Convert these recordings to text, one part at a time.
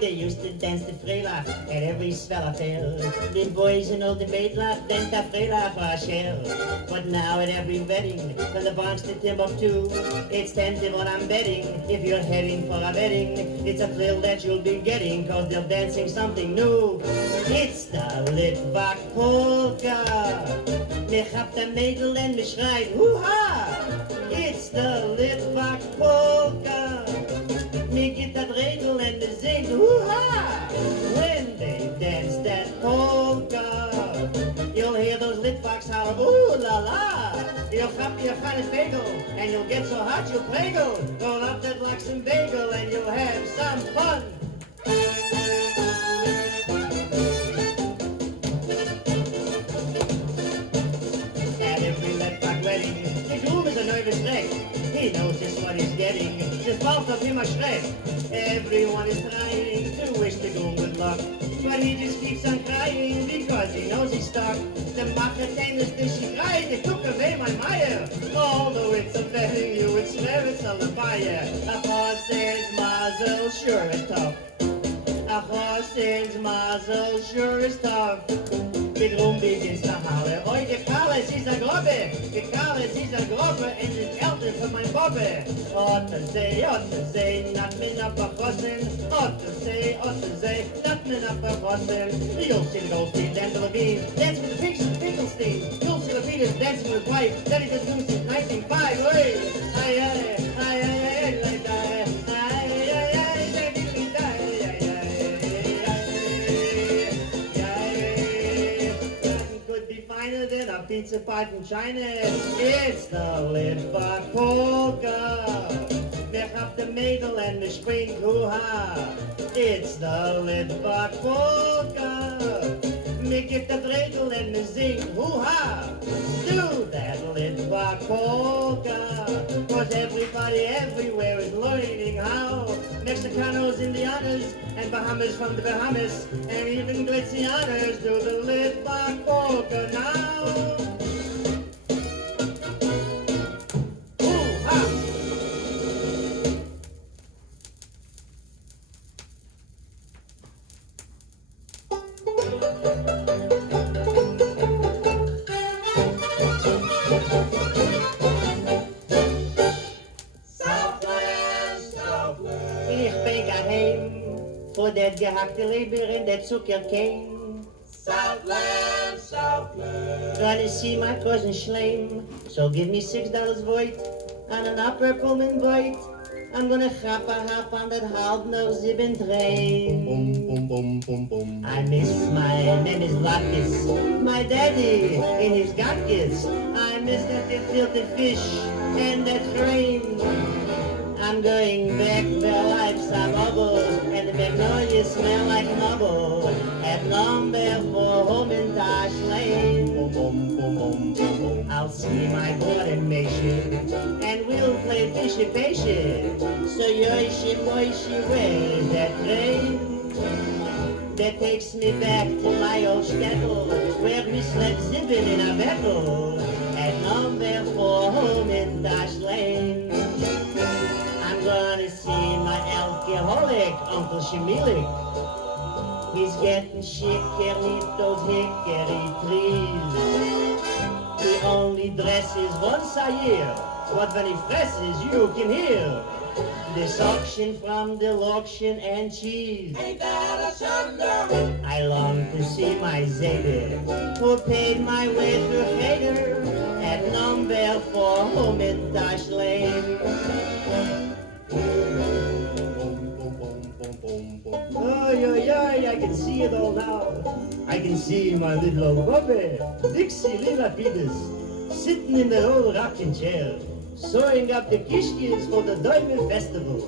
They used to dance the Freilach at every swell affair. The boys and all the maidlach danced the Freilach for a share. But now at every wedding, from the Bronx to Timbuktu, it's 10 to 1 I'm betting. If you're heading for a wedding, it's a thrill that you'll be getting, cause they're dancing something new. It's the Litvak Polka. Me hab the Mädel and me schreit, hoo-ha! It's the Litvak Polka. Me get that Redel and me sing, hoo-ha! When they dance that polka, you'll hear those Litvaks holler, ooh-la-la! You'll hop your finest bagel, and you'll get so hot you'll pregel. Roll up that Luxem bagel, and you'll have some fun. At every Litvak wedding, the groom is a nervous wreck. He knows just what he's getting, just both of him a shred. Everyone is trying to wish the groom good luck, but he just keeps on crying because he knows he's stuck. The Machertainers, she cried, they took away my Meyer. Although it's a wedding, you would swear it's a fire. A horse's mazel sure is tough. A horse's mazel sure is tough. The groom begins to holler, oi, the Karl, she's a grobbe. The Karl, she's a grobbe, and it's älter for my bobbe. Ought to say, not me up a crossing. Ought to say, not me up a crossing. You'll see the Goldstein, Dan the Levine, dancing with the pigs and Finkelstein. You'll see the Peters dancing with his wife, that he does do since 1905. Oi, than a pizza pie from China. It's the Litvak Polka. Me hab the Mädel and me spring hoo-ha. It's the Litvak Polka. Me get the Redel and me sing hoo-ha. Do that Litvak Polka, cause everybody everywhere is learning how. Mexicanos, Indianas, and Bahamas from the Bahamas, and even Galicianas do the Litvak Polka now. Hoo-ha! For that gehackte Leber and that sugar cane. Southland, Southland. Gonna see my cousin Schleim, so give me $6 void and an upper Pullman void. I'm gonna hop on that halb-nose-zibbing train. I miss my name is Lapis, my daddy in his gatkis. I miss that filthy fish and that train. I'm going back where life's a bubble and the magnolias smell like marble at number 4 Humintash Lane. I'll see my board and and we'll play fishy-fishy. So yoishi-moishi, where's that train? That takes me back to my old shtetl, where we slept zipping in a battle at number 4 Humintash Lane. I'm gonna see my alcoholic Uncle Shemilik. He's getting sicker with those hickory trees. He only dresses once a year, but when he dresses you can hear the suction from the auction and cheese. Ain't that a thunder? I long to see my Zeder, who paid my way through Hager at number 4 Humintash Lane. I can see it all now. I can see my little old Bobby, Dixie Lapidus, sitting in the old rocking chair, sewing up the kishkis for the Diamond Festival.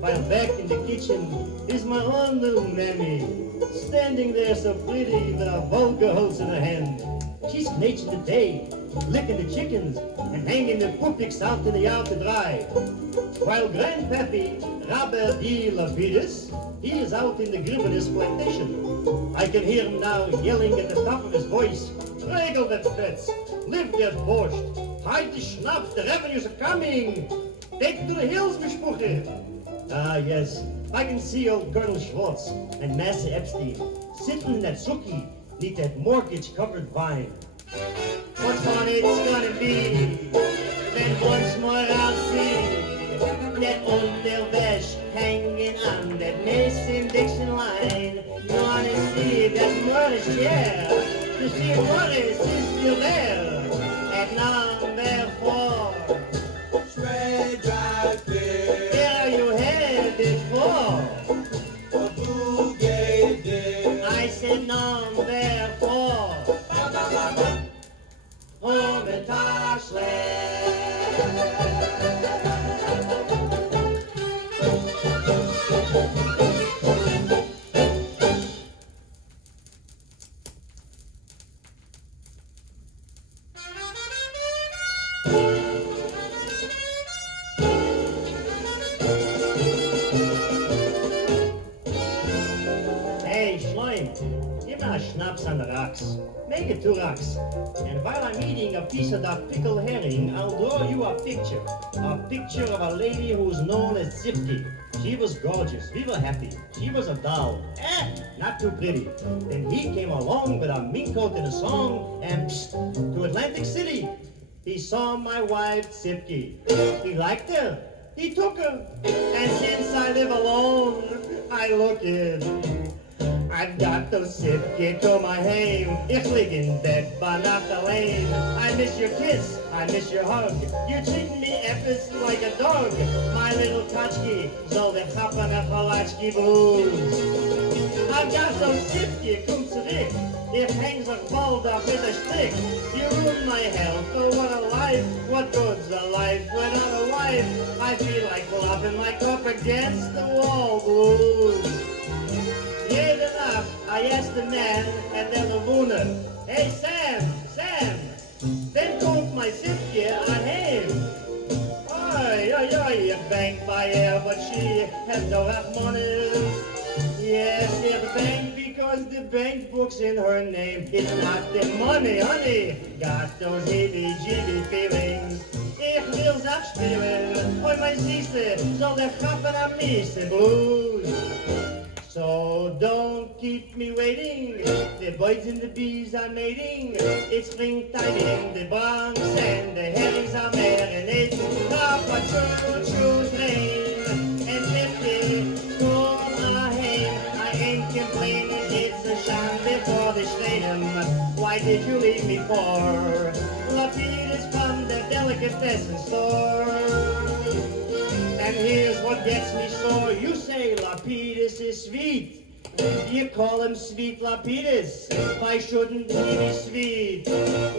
While back in the kitchen is my own little mammy, standing there so pretty with a vulgar hose in her hand. She's knitting the day, licking the chickens, and hanging the puppies out in the yard to dry. While Grandpappy, Rabbi D. Lapidus, he is out in the Gribbinus plantation. I can hear him now yelling at the top of his voice, "Regel that fets, live that borscht, Hide the schnaps, the revenues are coming. Take to the hills, Mishpuche. Ah, yes, I can see old Colonel Schwartz and Master Epstein sitting in that suki, neath that mortgage-covered vine. What fun it's gonna be, then once more I'll see that old Delvesh hanging on that Mason-Dixon line. You wanna see that Morris chair, to see if Morris is still there at number 4. Spread right there. Where are you headed for? A boogie there. I said number 4. Humintash Lane. Hey, Schleim, give me a schnapps on the rocks. Make it 2 rocks. And while I'm eating a piece of that pickled herring, I'll draw you a picture. A picture of a lady who's known as Zipki. She was gorgeous. We were happy. She was a doll. Not too pretty. Then he came along with a mink coat and a song, and psst, to Atlantic City. He saw my wife, Zipki. He liked her. He took her. And since I live alone, I look in. I've got to Zipki to my home. Ich lieg in bed, but not the lane. I miss your kiss, I miss your hug. You treat me epis like a dog. My little Kachki, soll der Papa nach Halachki Blues. I've got to Zipki, komm zurück. Ich häng sich bald auf mit der Strick. You ruined my health, oh what a life. What good's a life without a wife? I feel like flopping my cup against the wall blues. Jede Nacht, I asked the man at the Laguna, hey Sam, then kommt my Zipje on him. Oi, a bank buyer, but she had no money. Yes, it bank because the bank book's in her name. It's not the money, honey. Got those heebie-jeebie feelings. Ich will's abspielen. Oi, my Süße, soll der Kappen am Miese Blues. So don't keep me waiting, the birds and the bees are mating. It's springtime in the Bronx and the herrings are marinating. Up a choo-choo train and 50 come home. I ain't complaining, it's a shame before the strain. Why did you leave me for? Lapidus from the delicatessen store. And here's what gets me sore. You say Lapidus is sweet. You call him sweet Lapidus. Why shouldn't he be sweet?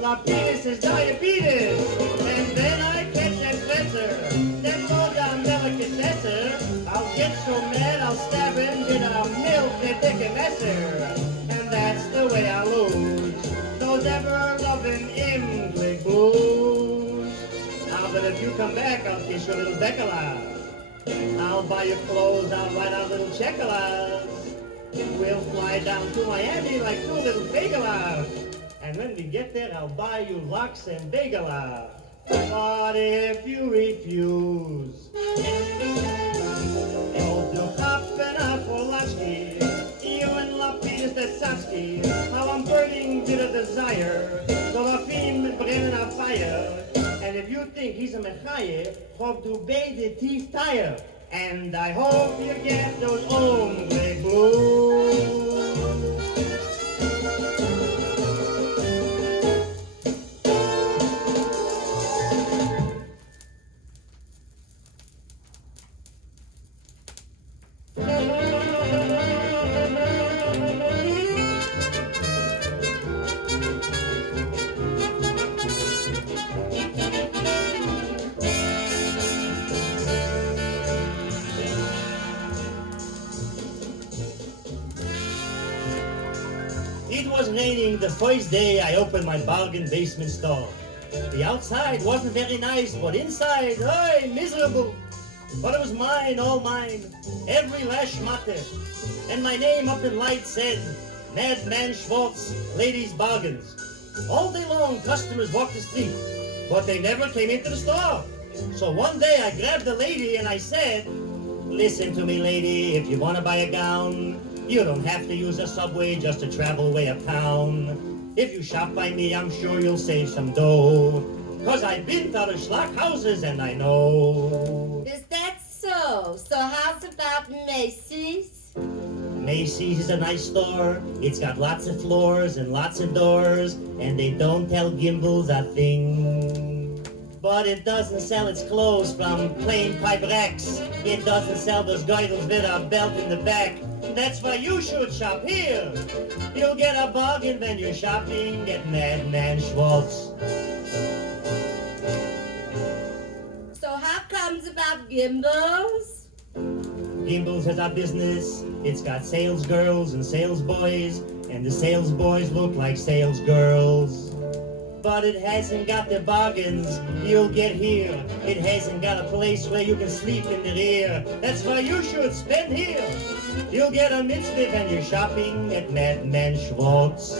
Lapidus is diabetes. And then I catch that Seltzer. Then low down delicatessen. I'll get so mad I'll stab him with a milk that take a messer. And that's the way I lose. Don't ever love him Oomglick Blues. But if you come back, I'll kiss your little Becala. I'll buy you clothes, I'll write out little checkalas. We'll fly down to Miami like 2 little bagelas. And when we get there, I'll buy you lox and bagela. But if you refuse, oh, du Kappen auf Polachki, you and Lapidus Detsavsky, how I'm burning with a desire, so Lafim brennen a fire. And if you think he's a mechaye, hope to bathe the teeth tire. And I hope you get those Oomglick Blues. It was raining the first day I opened my bargain basement store. The outside wasn't very nice, but inside, hey, miserable. But it was mine, all mine, every last matter. And my name up in lights said, Madman Schwartz, Ladies Bargains. All day long, customers walked the street, but they never came into the store. So one day I grabbed the lady and I said, listen to me, lady, if you want to buy a gown, you don't have to use a subway just to travel way uptown. If you shop by me, I'm sure you'll save some dough. 'Cause I've been to the schlock houses and I know. Is that so? So how's about Macy's? Macy's is a nice store. It's got lots of floors and lots of doors, and they don't tell Gimbals a thing. But it doesn't sell its clothes from plain pipe racks. It doesn't sell those girdles with a belt in the back. That's why you should shop here. You'll get a bargain when you're shopping at Madman Schwartz. So how comes about Gimbals? Gimbals has a business. It's got sales girls and sales boys, and the sales boys look like sales girls. But it hasn't got the bargains you'll get here. It hasn't got a place where you can sleep in the rear. That's why you should spend here. You'll get a mitzvah when you're shopping at Madman Schwartz.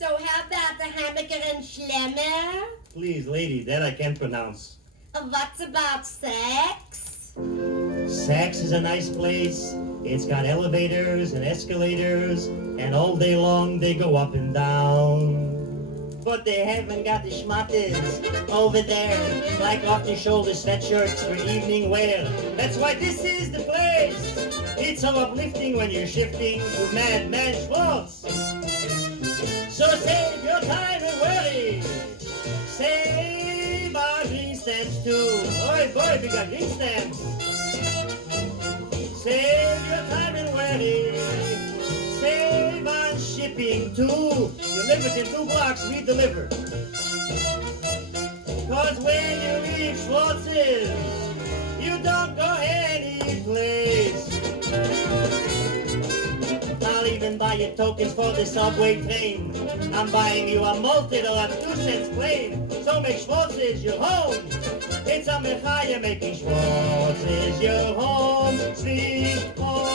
So how about the Hammaker and Schlemmer? Please, lady, that I can't pronounce. What's about Saks? Saks is a nice place. It's got elevators and escalators, and all day long they go up and down. But they haven't got the schmattes over there, like off-the-shoulder sweatshirts for evening wear. That's why this is the place. It's so uplifting when you're shifting to Madman Schwartz. So save your time and worry. Save our green stamps too. Oi, boy, we got green stamps. Save your time and worry. Save on shipping too. You live within 2 blocks, we deliver. 'Cause when you leave Schwartz's, you don't go any place. I'll even buy you tokens for the subway train. I'm buying you a malted or a 2 cents plain. So make Schwartz's your home. It's a mechaya making Schwartz's your home, sweet home.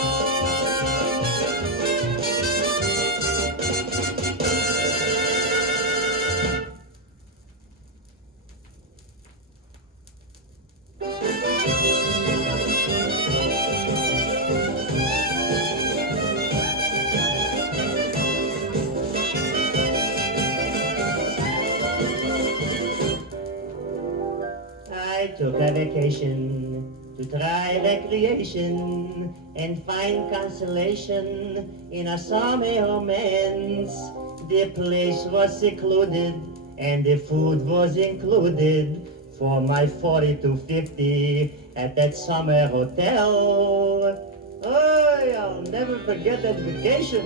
I took a vacation to try recreation and find consolation in a summer romance. The place was secluded and the food was included for my 40 to 50 at that summer hotel. Oh, I'll never forget that vacation.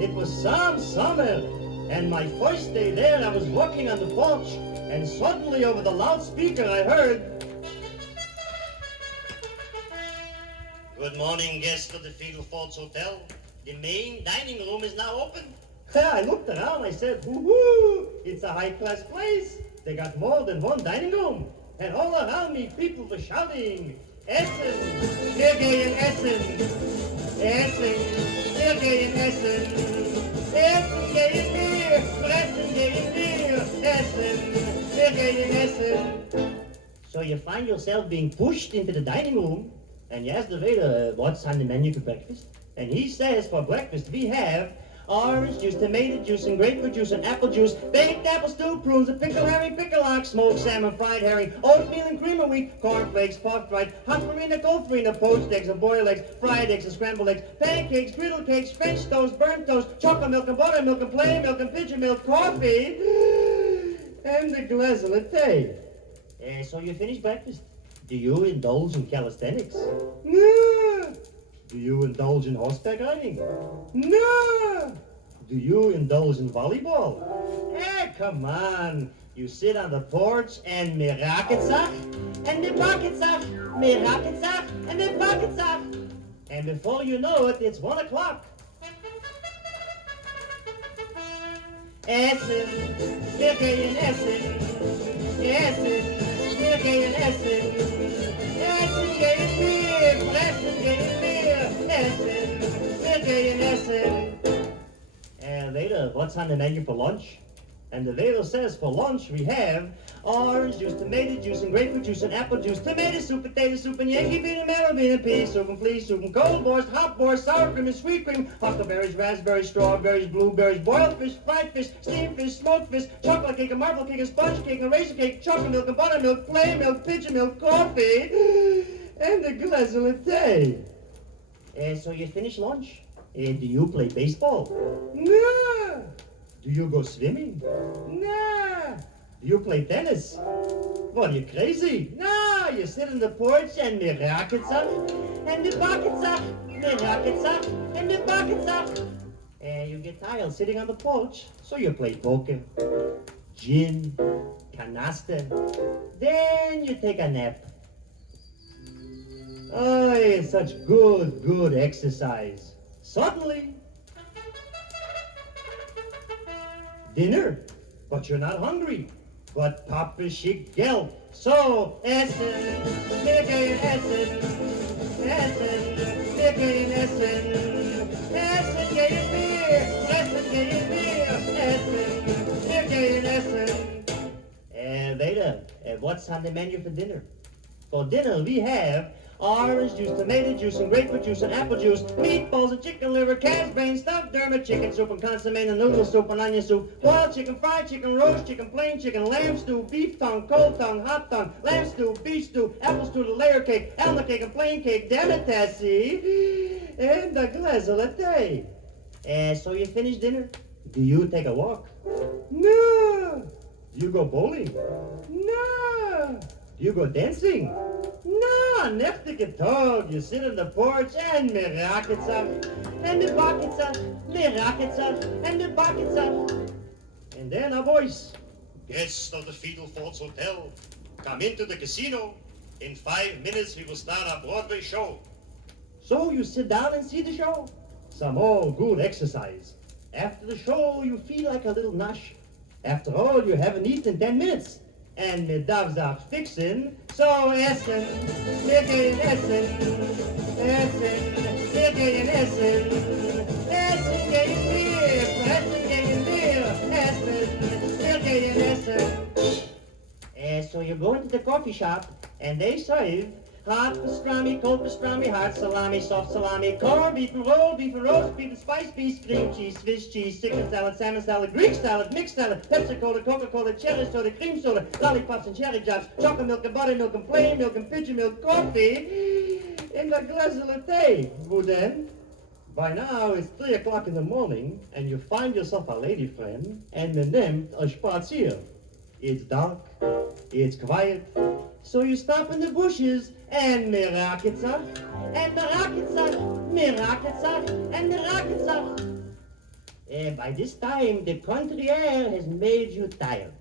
It was some summer, and my first day there I was walking on the porch, and suddenly over the loudspeaker I heard, "Good morning, guests of the Fiedel Falls Hotel. The main dining room is now open." I looked around, I said, whoo-hoo, it's a high-class place. They got more than one dining room. And all around me, people were shouting, "Essen, wir gehen Essen. Essen, wir gehen Essen. Essen gehen wir, fressen gehen wir. Essen, wir gehen Essen." So you find yourself being pushed into the dining room, and you ask the waiter, "What's on the menu for breakfast?" And he says, "For breakfast we have orange juice, tomato juice, and grapefruit juice, and apple juice, baked apple stew, prunes, a pickle herring, pickle ox, smoked salmon, fried herring, oatmeal and cream of wheat, cornflakes, puffed rice, hot farina, cold farina, poached eggs, and boiled eggs, fried eggs, and scrambled eggs, pancakes, griddle cakes, French toast, burnt toast, chocolate milk, and buttermilk, and plain milk, and pigeon milk, coffee, and a glass of latte." So you finish breakfast. Do you indulge in calisthenics? No. Do you indulge in horseback riding? No. Do you indulge in volleyball? Come on. You sit on the porch and me racketsach, and me pocketsach, me racketsach, and me pocketsach. And before you know it, it's 1 o'clock. Essen, wir gehen Essen. Essen, wir gehen Essen. Essen gehen wir, fressen gehen wir. Essen, wir gehen Essen. Later, what's on the menu for lunch? And the waiter says for lunch we have orange juice, tomato juice, and grapefruit juice, and apple juice, tomato soup, potato soup, and Yankee bean, and marrow bean, and pea soup, and flea soup, and cold borscht, hot borscht, sour cream, and sweet cream, huckleberries, raspberries, strawberries, blueberries, boiled fish, fried fish, steamed fish, smoked fish, chocolate cake, and marble cake, and sponge cake, and raisin cake, chocolate milk, and buttermilk, plain milk, pigeon milk, coffee, and a glass of latte. So you finish lunch? And do you play baseball? No. Do you go swimming? No. Do you play tennis? What, are you crazy? No, you sit on the porch and me rackets up, and the buckets up, me rackets up, and the buckets up. And you get tired sitting on the porch, so you play poker, gin, canasta. Then you take a nap. Oh, it's such good exercise. Suddenly, dinner, but you're not hungry. But Papa schick Geld. So, Essen, wir gehen Essen, Essen, wir gehen Essen, Essen gehen wir, Essen gehen wir, Essen, wir gehen Essen. Waiter, what's on the menu for dinner? For dinner, we have orange juice, tomato juice, and grapefruit juice, and apple juice, meatballs, and chicken liver, cat's brain, stuffed derma, chicken soup, and consomme, and noodle soup, and onion soup, boiled chicken, fried chicken, roast chicken, plain chicken, lamb stew, beef tongue, cold tongue, hot tongue, lamb stew, beef stew, apple stew, the layer cake, almond cake, and plain cake, delicacy, and a glass of latte. So you finish dinner? Do you take a walk? No. Do you go bowling? No. Do you go dancing? No, neftige Tag. You sit on the porch and me rackets up, and the buckets up, me rackets up, and the buckets up. And then a voice. Guests of the Fiddlefords Hotel, come into the casino. In 5 minutes we will start our Broadway show. So you sit down and see the show. Some more good exercise. After the show you feel like a little nush. After all, you haven't eaten 10 minutes. And the doves are fixin', so Essen, wir gehen Essen, Essen, wir gehen Essen, Essen gehen wir, Essen gehen wir, Essen, wir gehen Essen. So you go into the coffee shop, and they serve hot pastrami, cold pastrami, hard salami, soft salami, corned beef and roast beef and spiced beef, cream cheese, Swiss cheese, chicken salad, salmon salad, Greek salad, mixed salad, Pepsi Cola, Coca-Cola, cherry soda, cream soda, lollipops and cherry jams, chocolate milk and buttermilk and plain milk and pigeon milk, coffee, and a glass of latte. Good then. By now it's 3 o'clock in the morning, and you find yourself a lady friend, and the name a spazier. It's dark, it's quiet, so you stop in the bushes, and me rockets up, and the rockets up, me rockets up, and the rockets up. By this time, the country air has made you tired.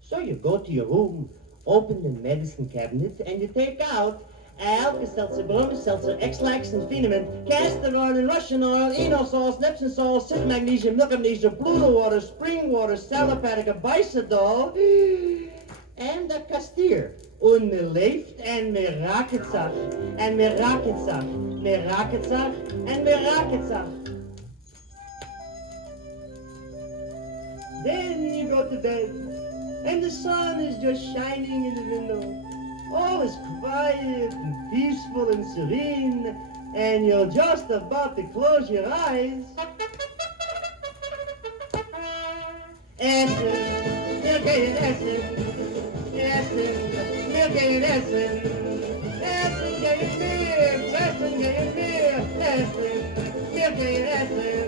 So you go to your room, open the medicine cabinet, and you take out Alka-Seltzer, Brommer-Seltzer, X-Lax and Phenomen, castor oil and Russian oil, Eno sauce, Nepsin sauce, Cis magnesium, milk magnesia, Pluto water, spring water, Salopatica, Bicidol, and a Castir. Und me leeft and me rockets up, and me rockets up, me rockets up, and me rockets up. Then you go to bed, and the sun is just shining in the window. All is quiet and peaceful and serene, and you're just about to close your eyes. Essen, wir gehen Essen, Essen, wir gehen Essen. Essen gehen wir, Essen gehen wir, Essen, wir gehen Essen.